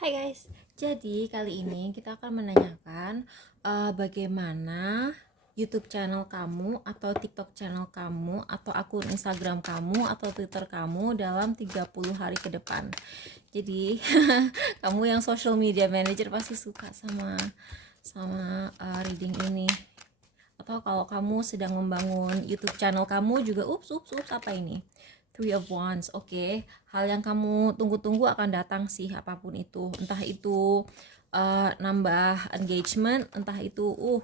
Hai guys, jadi kali ini kita akan menanyakan bagaimana YouTube channel kamu atau TikTok channel kamu atau akun Instagram kamu atau Twitter kamu dalam 30 hari ke depan. Jadi kamu yang social media manager pasti suka sama reading ini. Atau kalau kamu sedang membangun YouTube channel kamu juga ups apa ini? Three of Wands. Oke. Hal yang kamu tunggu-tunggu akan datang sih, apapun itu. Entah itu nambah engagement, entah itu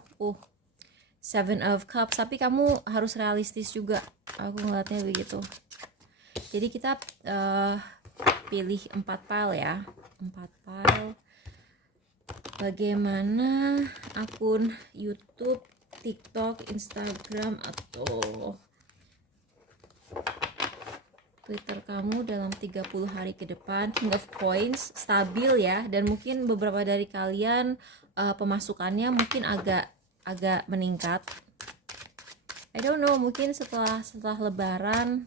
Seven of Cups, tapi kamu harus realistis juga. Aku ngeliatnya begitu. Jadi kita pilih 4 file ya. 4 file. Bagaimana akun YouTube, TikTok, Instagram atau Twitter kamu dalam 30 hari ke depan. King of Coins stabil ya, dan mungkin beberapa dari kalian pemasukannya mungkin agak meningkat. I don't know, mungkin setelah lebaran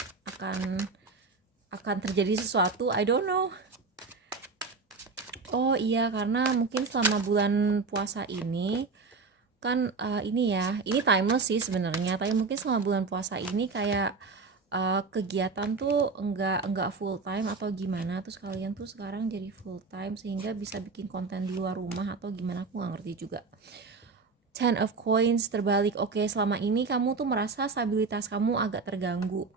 akan terjadi sesuatu, I don't know. Oh iya, karena mungkin selama bulan puasa ini kan ini timeless sih sebenarnya, tapi mungkin selama bulan puasa ini kayak kegiatan tuh enggak full time atau gimana, terus kalian tuh sekarang jadi full time sehingga bisa bikin konten di luar rumah atau gimana, aku nggak ngerti juga. Ten of Coins terbalik. Oke, selama ini kamu tuh merasa stabilitas kamu agak terganggu.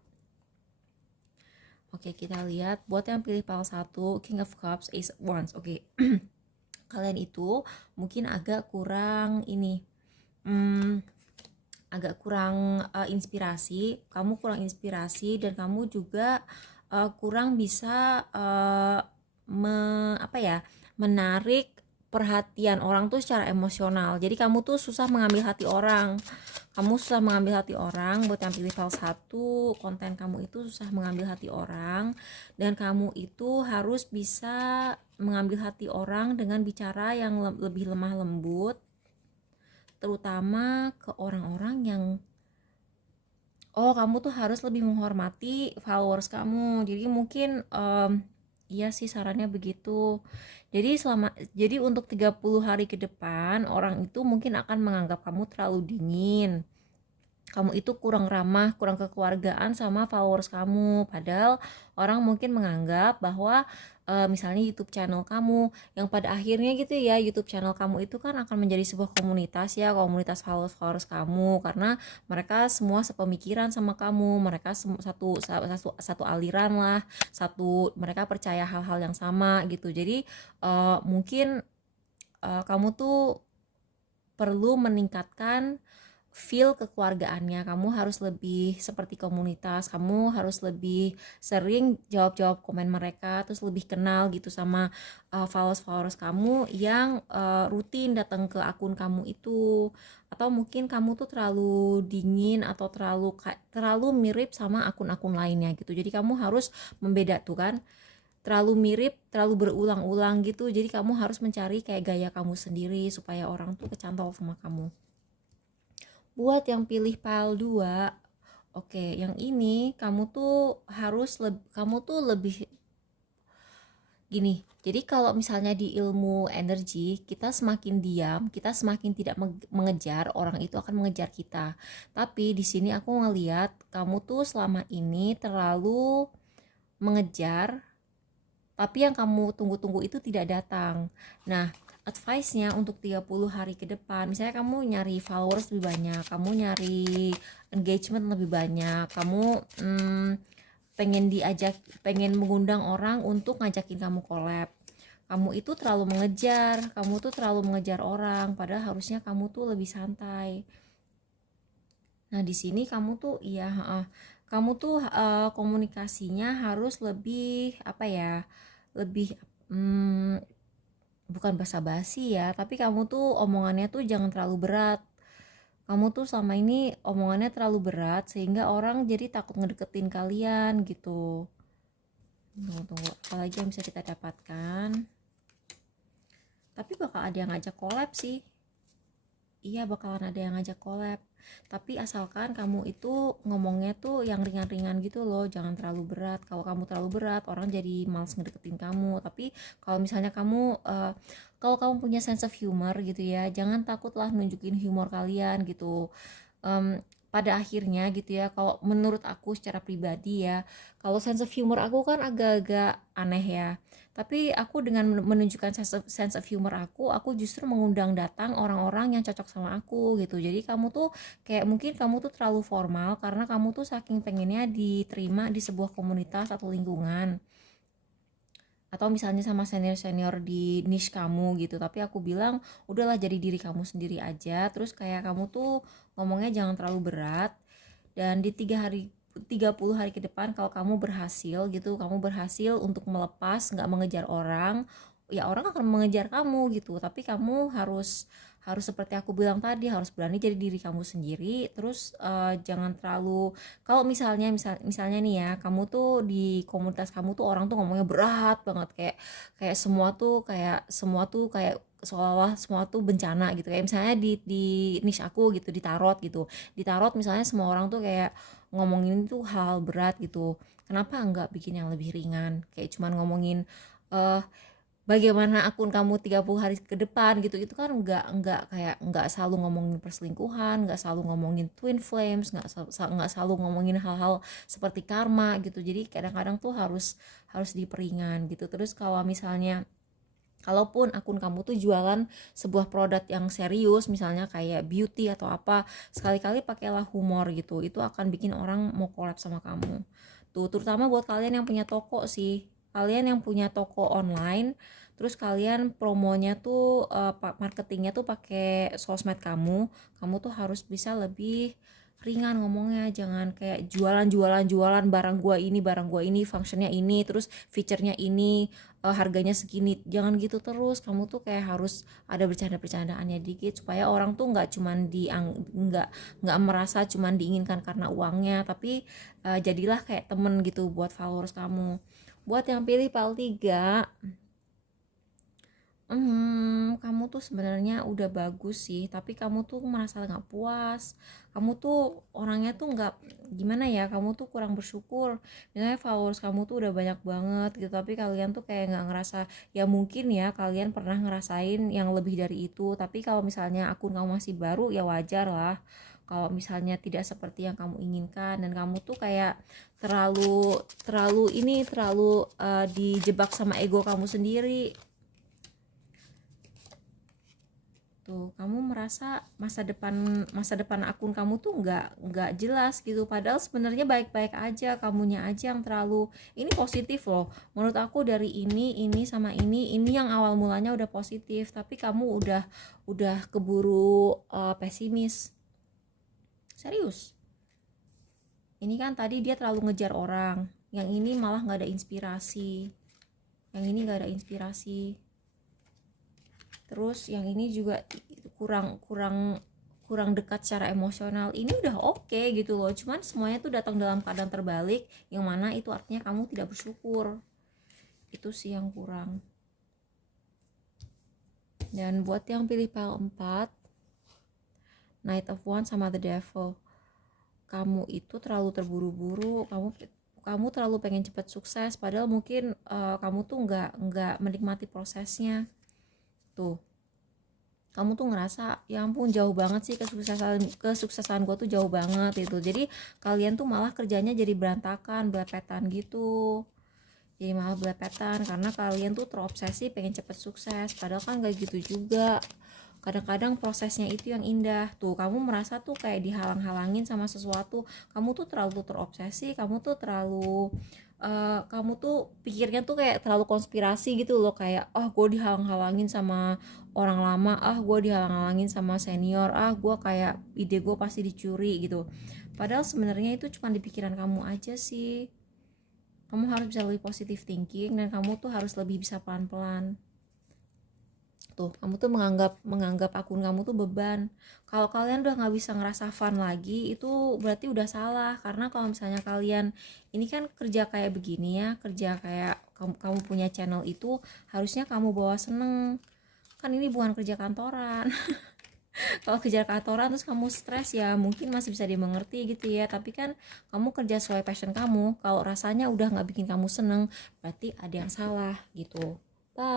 Oke, kita lihat buat yang pilih pile 1, King of Cups, Ace of Wands. Oke. Kalian itu mungkin agak kurang ini agak kurang inspirasi, kamu kurang inspirasi, dan kamu juga kurang bisa menarik perhatian orang tuh secara emosional. Jadi kamu tuh susah mengambil hati orang. Buat yang pilih file 1, konten kamu itu susah mengambil hati orang, dan kamu itu harus bisa mengambil hati orang dengan bicara yang lebih lemah lembut, terutama ke orang-orang yang kamu tuh harus lebih menghormati followers kamu. Jadi mungkin iya sih sarannya begitu. Jadi untuk 30 hari ke depan orang itu mungkin akan menganggap kamu terlalu dingin, kamu itu kurang ramah, kurang kekeluargaan sama followers kamu. Padahal orang mungkin menganggap bahwa misalnya YouTube channel kamu, yang pada akhirnya gitu ya, YouTube channel kamu itu kan akan menjadi sebuah komunitas ya, komunitas followers kamu, karena mereka semua sepemikiran sama kamu, mereka satu aliran lah, mereka percaya hal-hal yang sama gitu. Jadi mungkin kamu tuh perlu meningkatkan feel kekeluargaannya. Kamu harus lebih seperti komunitas, kamu harus lebih sering jawab-jawab komen mereka, terus lebih kenal gitu sama followers kamu yang rutin datang ke akun kamu itu. Atau mungkin kamu tuh terlalu dingin atau terlalu mirip sama akun-akun lainnya gitu. Jadi kamu harus membeda tuh kan, terlalu mirip, terlalu berulang-ulang gitu. Jadi kamu harus mencari kayak gaya kamu sendiri supaya orang tuh kecantol sama kamu. Buat yang pilih pile 2, oke, yang ini kamu tuh lebih gini. Jadi kalau misalnya di ilmu energi, kita semakin diam, kita semakin tidak mengejar, orang itu akan mengejar kita. Tapi di sini aku ngeliat kamu tuh selama ini terlalu mengejar, tapi yang kamu tunggu-tunggu itu tidak datang. Nah, advice-nya untuk 30 hari ke depan, misalnya kamu nyari followers lebih banyak, kamu nyari engagement lebih banyak, kamu pengen mengundang orang untuk ngajakin kamu collab, kamu itu terlalu mengejar orang, padahal harusnya kamu tuh lebih santai. Nah, di sini kamu tuh komunikasinya harus lebih lebih bukan basa-basi ya, tapi kamu tuh omongannya tuh jangan terlalu berat. Kamu tuh selama ini omongannya terlalu berat sehingga orang jadi takut ngedeketin kalian gitu. Tunggu, apalagi yang bisa kita dapatkan. Tapi bakal ada yang ngajak collab sih. Iya, bakalan ada yang ngajak collab. Tapi asalkan kamu itu ngomongnya tuh yang ringan-ringan gitu loh, jangan terlalu berat. Kalau kamu terlalu berat, orang jadi males ngedeketin kamu. Tapi kalau misalnya kalau kamu punya sense of humor gitu ya, jangan takutlah nunjukin humor kalian gitu. Pada akhirnya gitu ya, kalau menurut aku secara pribadi ya, kalau sense of humor aku kan agak-agak aneh ya, tapi aku dengan menunjukkan sense of humor aku justru mengundang datang orang-orang yang cocok sama aku gitu. Jadi kamu tuh kayak mungkin kamu tuh terlalu formal karena kamu tuh saking pengennya diterima di sebuah komunitas atau lingkungan, atau misalnya sama senior-senior di niche kamu gitu. Tapi aku bilang udahlah, jadi diri kamu sendiri aja, terus kayak kamu tuh ngomongnya jangan terlalu berat. Dan di 30 hari ke depan kalau kamu berhasil gitu, kamu berhasil untuk melepas, nggak mengejar orang, ya orang akan mengejar kamu gitu. Tapi kamu harus harus seperti aku bilang tadi, harus berani jadi diri kamu sendiri. Terus jangan terlalu, kalau misalnya nih ya, kamu tuh di komunitas kamu tuh orang tuh ngomongnya berat banget, kayak kayak semua tuh kayak seolah-olah semua tuh bencana gitu. Kayak misalnya di niche aku gitu, di tarot gitu, di tarot misalnya semua orang tuh kayak ngomongin tuh hal-hal berat gitu. Kenapa enggak bikin yang lebih ringan, kayak cuman ngomongin eh bagaimana akun kamu 30 hari ke depan gitu. Itu kan nggak selalu ngomongin perselingkuhan, nggak selalu ngomongin twin flames, nggak selalu ngomongin hal-hal seperti karma gitu. Jadi kadang-kadang tuh harus harus diperingan gitu. Terus kalau misalnya kalaupun akun kamu tuh jualan sebuah produk yang serius, misalnya kayak beauty atau apa, sekali-kali pakailah humor gitu. Itu akan bikin orang mau collab sama kamu. Tuh, terutama buat kalian yang punya toko sih. Kalian yang punya toko online, terus kalian promonya tuh marketingnya tuh pakai sosmed kamu tuh harus bisa lebih ringan ngomongnya. Jangan kayak jualan barang gua ini functionnya ini, terus featurenya ini, harganya segini. Jangan gitu terus. Kamu tuh kayak harus ada bercanda-bercandaannya dikit supaya orang tuh nggak merasa cuman diinginkan karena uangnya, tapi jadilah kayak temen gitu buat followers kamu. Buat yang pilih PAL 3, kamu tuh sebenarnya udah bagus sih, tapi kamu tuh merasa nggak puas. Kamu tuh orangnya tuh nggak, gimana ya, kamu tuh kurang bersyukur. Misalnya followers kamu tuh udah banyak banget gitu, tapi kalian tuh kayak nggak ngerasa. Ya mungkin ya kalian pernah ngerasain yang lebih dari itu, tapi kalau misalnya akun kamu masih baru ya wajar lah kalau misalnya tidak seperti yang kamu inginkan, dan kamu tuh kayak terlalu terlalu dijebak sama ego kamu sendiri. Tuh, kamu merasa masa depan akun kamu tuh nggak jelas gitu, padahal sebenarnya baik-baik aja, kamunya aja yang terlalu ini positif loh. Menurut aku dari ini sama ini yang awal mulanya udah positif, tapi kamu udah keburu pesimis. Serius. Ini kan tadi dia terlalu ngejar orang, yang ini malah nggak ada inspirasi. Yang ini nggak ada inspirasi. Terus yang ini juga kurang kurang kurang dekat secara emosional. Ini udah oke gitu loh, cuman semuanya tuh datang dalam keadaan terbalik, yang mana itu artinya kamu tidak bersyukur. Itu sih yang kurang. Dan buat yang pilih PAL 4, Knight of Wands sama The Devil, kamu itu terlalu terburu-buru. Kamu terlalu pengen cepat sukses, padahal mungkin kamu tuh nggak menikmati prosesnya. Tuh, kamu tuh ngerasa ya ampun jauh banget sih, kesuksesan gue tuh jauh banget itu. Jadi kalian tuh malah kerjanya jadi berantakan, belepetan gitu. Jadi malah belepetan karena kalian tuh terobsesi pengen cepet sukses, padahal kan gak gitu juga. Kadang-kadang prosesnya itu yang indah. Tuh, kamu merasa tuh kayak dihalang-halangin sama sesuatu. Kamu tuh terlalu terobsesi, kamu tuh pikirnya tuh kayak terlalu konspirasi gitu loh, kayak gue dihalang-halangin sama orang lama, gue dihalang-halangin sama senior, gue kayak ide gue pasti dicuri gitu. Padahal sebenarnya itu cuma di pikiran kamu aja sih. Kamu harus bisa lebih positive thinking, dan kamu tuh harus lebih bisa pelan-pelan. Tuh, kamu tuh menganggap akun kamu tuh beban. Kalau kalian udah nggak bisa ngerasa fun lagi, itu berarti udah salah. Karena kalau misalnya kalian ini kan kerja kayak begini ya, kerja kayak kamu punya channel itu harusnya kamu bawa seneng. Kan ini bukan kerja kantoran. Kalau kejar kantoran terus kamu stres ya mungkin masih bisa dimengerti gitu ya, tapi kan kamu kerja sesuai passion kamu, kalau rasanya udah nggak bikin kamu seneng berarti ada yang salah gitu. Bye.